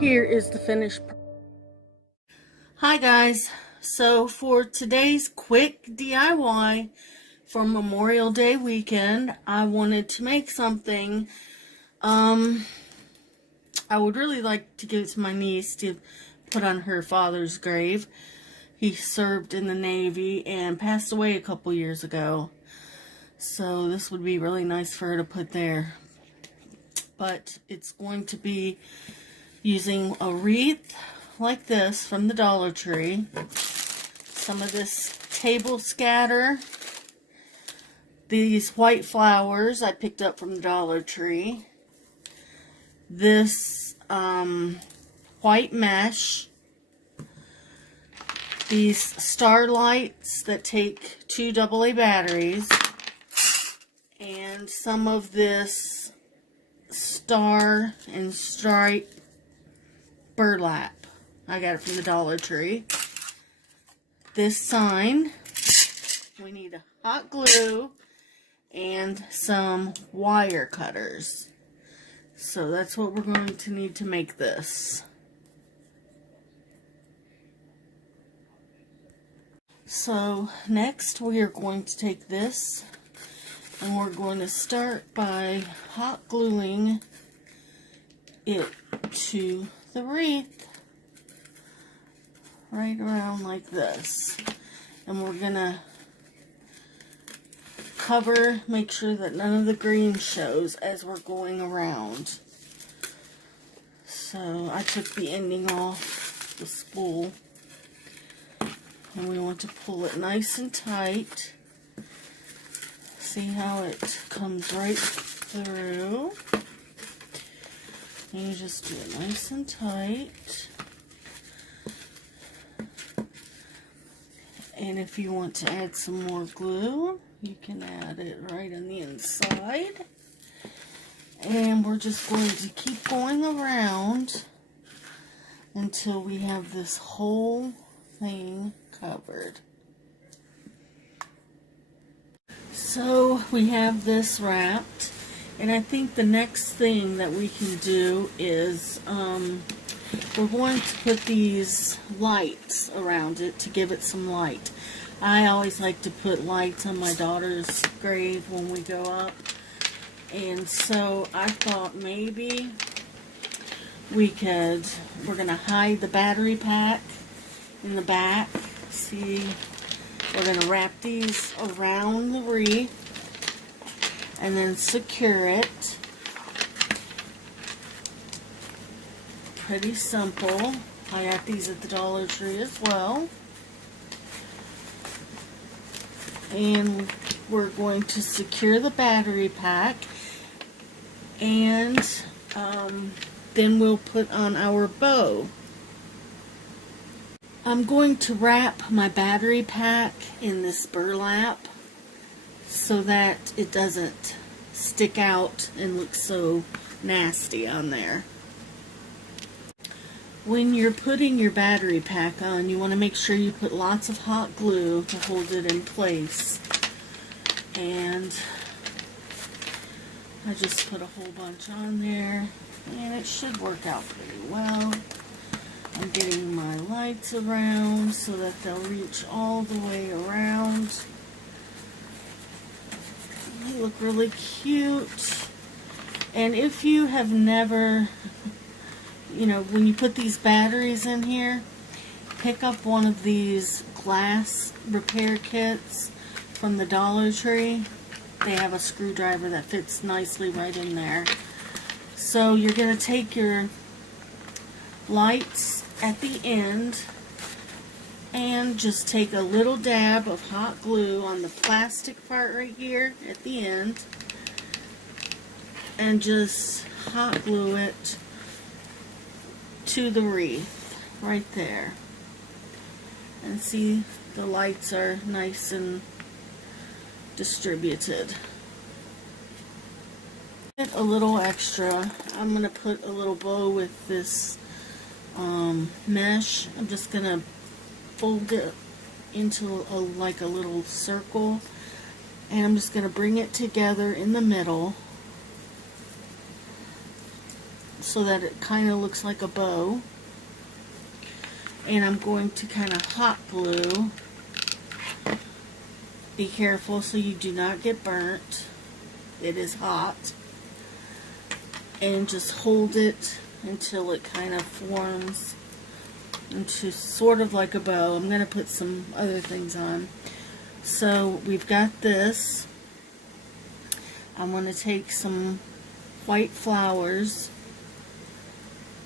Here is the finished. Hi guys, so for today's quick DIY for Memorial Day weekend, I wanted to make something. I would really like to give it to my niece to put on her father's grave. He served in the Navy and passed away a couple years ago. So this would be really nice for her to put there. But it's going to be using a wreath like this from the Dollar Tree. Some of this table scatter. These white flowers I picked up from the Dollar Tree. This white mesh. These starlights that take 2 AA batteries. And some of this star and stripe burlap. I got it from the Dollar Tree. This sign. We need a hot glue and some wire cutters. So that's what we're going to need to make this. So next we are going to take this and we're going to start by hot gluing it to the wreath right around like this. And we're going to cover, make sure that none of the green shows as we're going around. So I took the ending off the spool. And we want to pull it nice and tight. See how it comes right through. And you just do it nice and tight. And if you want to add some more glue, you can add it right on the inside. And we're just going to keep going around until we have this whole thing covered. So we have this wrapped, and I think the next thing that we can do is we're going to put these lights around it to give it some light. I always like to put lights on my daughter's grave when we go up, and so I thought maybe we're going to hide the battery pack in the back. See, we're going to wrap these around the wreath and then secure it. Pretty simple. I got these at the Dollar Tree as well. And we're going to secure the battery pack, and then we'll put on our bow. I'm going to wrap my battery pack in this burlap so that it doesn't stick out and look so nasty on there. When you're putting your battery pack on, you want to make sure you put lots of hot glue to hold it in place. And I just put a whole bunch on there, and it should work out pretty well. I'm getting my lights around so that they'll reach all the way around. They look really cute. And if you have never, when you put these batteries in here, pick up one of these glass repair kits from the Dollar Tree. They have a screwdriver that fits nicely right in there. So you're going to take your lights at the end and just take a little dab of hot glue on the plastic part right here at the end and just hot glue it to the wreath right there. And see, the lights are nice and distributed. A little extra. I'm going to put a little bow with this mesh. I'm just going to fold it into like a little circle, and I'm just going to bring it together in the middle so that it kind of looks like a bow. And I'm going to kind of hot glue. Be careful so you do not get burnt. It is hot. And just hold it until it kind of forms into sort of like a bow. I'm going to put some other things on. So we've got this. I'm going to take some white flowers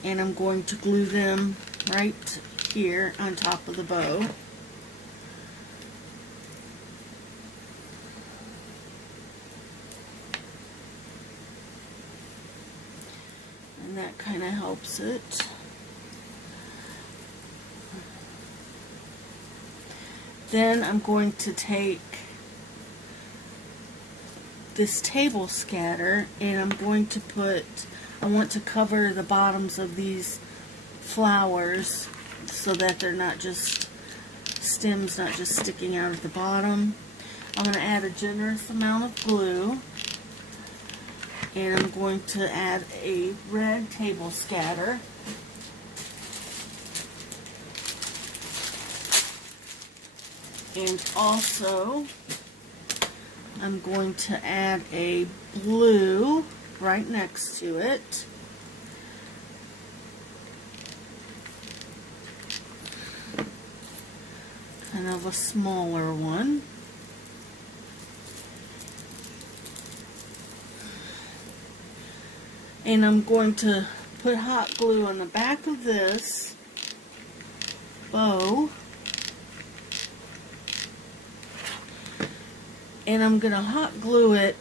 and I'm going to glue them right here on top of the bow. And that kind of helps it. Then I'm going to take this table scatter and I'm going to put, I want to cover the bottoms of these flowers so that they're not just stems, not just sticking out at the bottom. I'm going to add a generous amount of glue. And I'm going to add a red table scatter. And also, I'm going to add a blue right next to it. Kind of a smaller one. And I'm going to put hot glue on the back of this bow. And I'm going to hot glue it.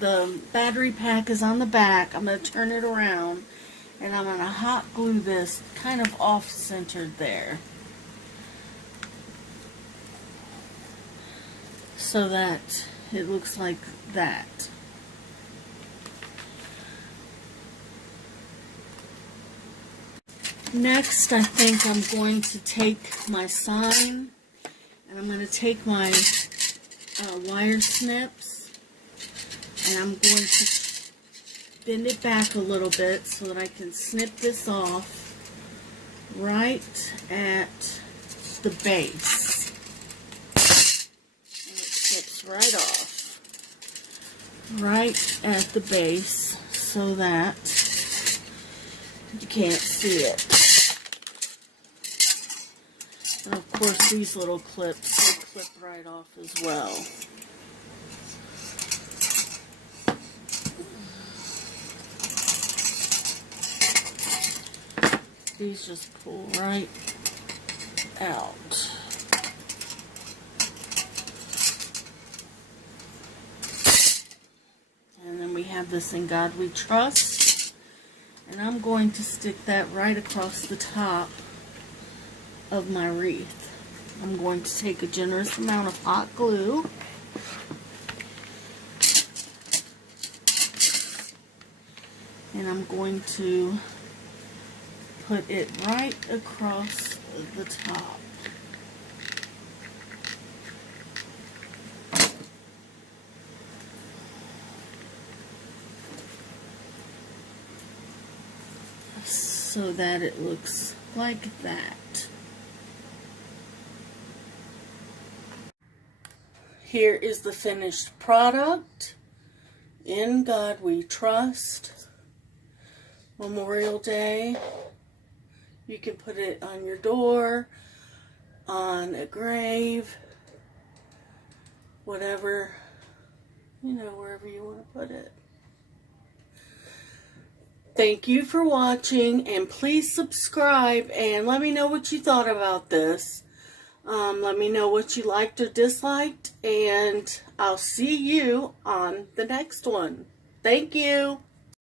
The battery pack is on the back. I'm going to turn it around. And I'm going to hot glue this kind of off-centered there. So that it looks like that. Next, I think I'm going to take my sign and I'm going to take my wire snips and I'm going to bend it back a little bit so that I can snip this off right at the base. And it slips right off. Right at the base so that you can't see it. And of course these little clips, they clip right off as well. These just pull right out. And then we have this "In God We Trust." And I'm going to stick that right across the top of my wreath. I'm going to take a generous amount of hot glue and I'm going to put it right across the top. So that it looks like that. Here is the finished product. In God We Trust. Memorial Day. You can put it on your door, on a grave, whatever, you know, wherever you want to put it. Thank you for watching, and please subscribe and let me know what you thought about this. Let me know what you liked or disliked, and I'll see you on the next one. Thank you.